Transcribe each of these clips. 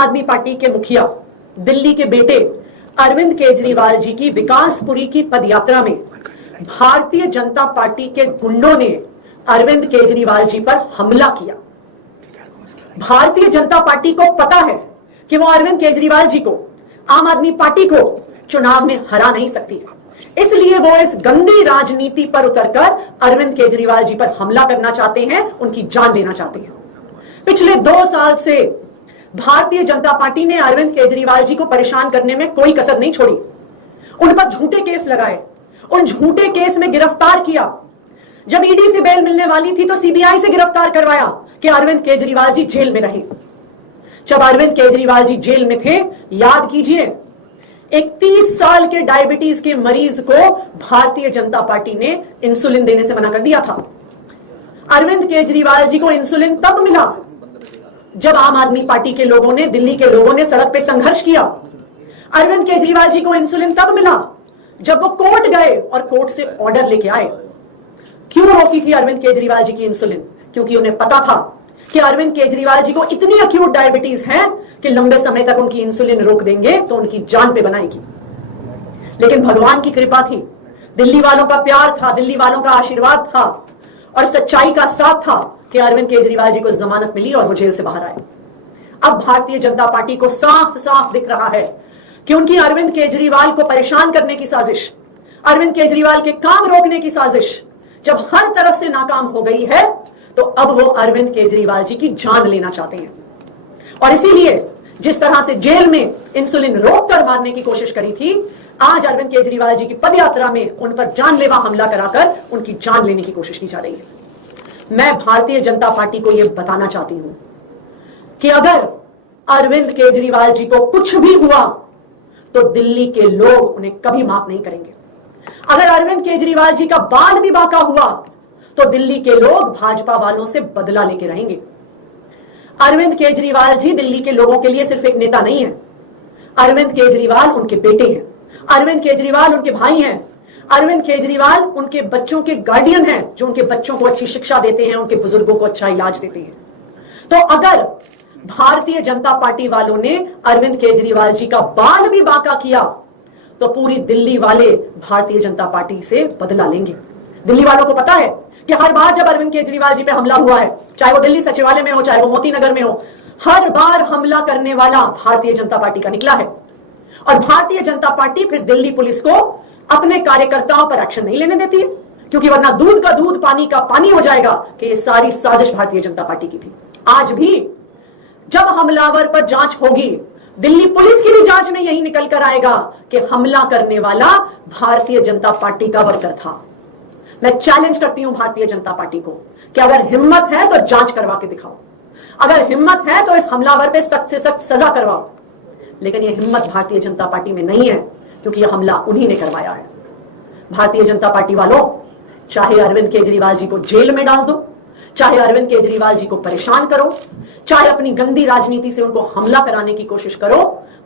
आदमी पार्टी के मुखिया दिल्ली के बेटे अरविंद केजरीवाल जी की विकासपुरी की पदयात्रा में भारतीय जनता पार्टी के गुंडों ने अरविंद केजरीवाल जी पर हमला किया। भारतीय जनता पार्टी को पता है कि वो अरविंद केजरीवाल जी को, आम आदमी पार्टी को चुनाव में हरा नहीं सकती, इसलिए वो इस गंदी राजनीति पर उतरकर अरविंद केजरीवाल जी पर हमला करना चाहते हैं, उनकी जान लेना चाहते हैं। पिछले 2 साल से भारतीय जनता पार्टी ने अरविंद केजरीवाल जी को परेशान करने में कोई कसर नहीं छोड़ी। उन पर झूठे केस लगाए, उन झूठे केस में गिरफ्तार किया। जब ईडी से बेल मिलने वाली थी तो सीबीआई से गिरफ्तार करवाया कि अरविंद केजरीवाल जी जेल में रहे। जब अरविंद केजरीवाल जी जेल में थे, याद कीजिए, एक 30 साल के डायबिटीज के मरीज को भारतीय जनता पार्टी ने इंसुलिन देने से मना कर दिया था। अरविंद केजरीवाल जी को इंसुलिन तब मिला जब आम आदमी पार्टी के लोगों ने, दिल्ली के लोगों ने सड़क पे संघर्ष किया। अरविंद केजरीवाल जी को इंसुलिन तब मिला जब वो कोर्ट गए और कोर्ट से ऑर्डर लेके आए। क्यों रोकी थी अरविंद केजरीवाल जी की इंसुलिन? क्योंकि उन्हें पता था कि अरविंद केजरीवाल जी को इतनी अक्यूट डायबिटीज है कि लंबे समय तक उनकी इंसुलिन रोक देंगे तो उनकी जान पे बनाएगी। लेकिन भगवान की कृपा थी, दिल्ली वालों का प्यार था, दिल्ली वालों का आशीर्वाद था और सच्चाई का साथ था कि अरविंद केजरीवाल जी को जमानत मिली और वो जेल से बाहर आए। अब भारतीय जनता पार्टी को साफ साफ दिख रहा है कि उनकी अरविंद केजरीवाल को परेशान करने की साजिश, अरविंद केजरीवाल के काम रोकने की साजिश जब हर तरफ से नाकाम हो गई है तो अब वो अरविंद केजरीवाल जी की जान लेना चाहते हैं। और इसीलिए जिस तरह से जेल में इंसुलिन रोक कर मारने की कोशिश करी थी, आज अरविंद केजरीवाल जी की पदयात्रा में उन पर जानलेवा हमला कराकर उनकी जान लेने की कोशिश की जा रही है। मैं भारतीय जनता पार्टी को यह बताना चाहती हूं कि अगर अरविंद केजरीवाल जी को कुछ भी हुआ तो दिल्ली के लोग उन्हें कभी माफ नहीं करेंगे। अगर अरविंद केजरीवाल जी का बाल भी बांका हुआ तो दिल्ली के लोग भाजपा वालों से बदला लेके रहेंगे। अरविंद केजरीवाल जी दिल्ली के लोगों के लिए सिर्फ एक नेता नहीं है, अरविंद केजरीवाल उनके बेटे हैं, अरविंद केजरीवाल उनके भाई हैं, अरविंद केजरीवाल उनके बच्चों के गार्डियन हैं जो उनके बच्चों को अच्छी शिक्षा देते हैं, उनके बुजुर्गों को अच्छा इलाज देते हैं। तो अगर भारतीय जनता पार्टी वालों ने अरविंद केजरीवाल जी का बाल भी बांका किया तो पूरी दिल्ली वाले भारतीय जनता पार्टी से बदला लेंगे। दिल्ली वालों को पता है कि हर बार जब अरविंद केजरीवाल जी पे हमला हुआ है, चाहे वो दिल्ली सचिवालय में हो, चाहे वो मोती नगर में हो, हर बार हमला करने वाला भारतीय जनता पार्टी का निकला है। और भारतीय जनता पार्टी फिर दिल्ली पुलिस को अपने कार्यकर्ताओं पर एक्शन नहीं लेने देती है, क्योंकि वरना दूध का दूध पानी का पानी हो जाएगा कि ये सारी साजिश भारतीय जनता पार्टी की थी। आज भी जब हमलावर पर जांच होगी, दिल्ली पुलिस की भी जांच में यही निकल कर आएगा कि हमला करने वाला भारतीय जनता पार्टी का वर्कर था। मैं चैलेंज करती हूं भारतीय जनता पार्टी को कि अगर हिम्मत है तो जांच करवा के दिखाओ, अगर हिम्मत है तो इस हमलावर पे सख्त से सख्त सजा करवाओ। लेकिन यह हिम्मत भारतीय जनता पार्टी में नहीं है, क्योंकि यह हमला उन्हीं ने करवाया है। भारतीय जनता पार्टी वालों, चाहे अरविंद केजरीवाल जी को जेल में डाल दो, चाहे अरविंद केजरीवाल जी को परेशान करो, चाहे अपनी गंदी राजनीति से उनको हमला कराने की कोशिश करो,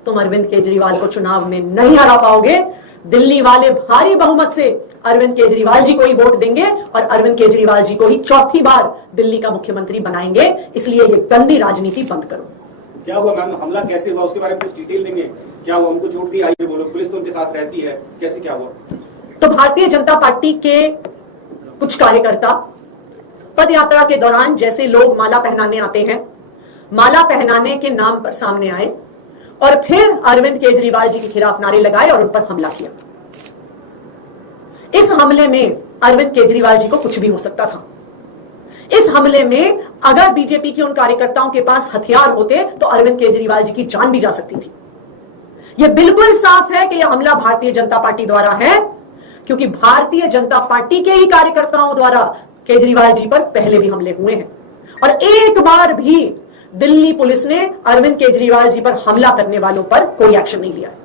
तुम अरविंद केजरीवाल को चुनाव में नहीं हरा पाओगे। दिल्ली वाले भारी बहुमत से अरविंद केजरीवाल जी को ही वोट देंगे और अरविंद केजरीवाल जी को ही चौथी बार दिल्ली का मुख्यमंत्री बनाएंगे। इसलिए ये गंदी राजनीति बंद करो। क्या हुआ मैम, हमला कैसे हुआ, उसके बारे में कुछ डिटेल देंगे? क्या हुआ, हमको चोट भी आई है, बोलो, पुलिस तो उनके साथ रहती है, कैसे क्या हुआ? तो भारतीय जनता पार्टी के कुछ कार्यकर्ता पद यात्रा के दौरान जैसे लोग माला पहनाने आते हैं, माला पहनाने के नाम पर सामने आए और फिर अरविंद केजरीवाल जी के खिलाफ नारे लगाए और उन पर हमला किया। इस हमले में अरविंद केजरीवाल जी को कुछ भी हो सकता था। इस हमले में अगर बीजेपी के उन कार्यकर्ताओं के पास हथियार होते तो अरविंद केजरीवाल जी की जान भी जा सकती थी। यह बिल्कुल साफ है कि यह हमला भारतीय जनता पार्टी द्वारा है, क्योंकि भारतीय जनता पार्टी के ही कार्यकर्ताओं द्वारा केजरीवाल जी पर पहले भी हमले हुए हैं और एक बार भी दिल्ली पुलिस ने अरविंद केजरीवाल जी पर हमला करने वालों पर कोई एक्शन नहीं लिया है।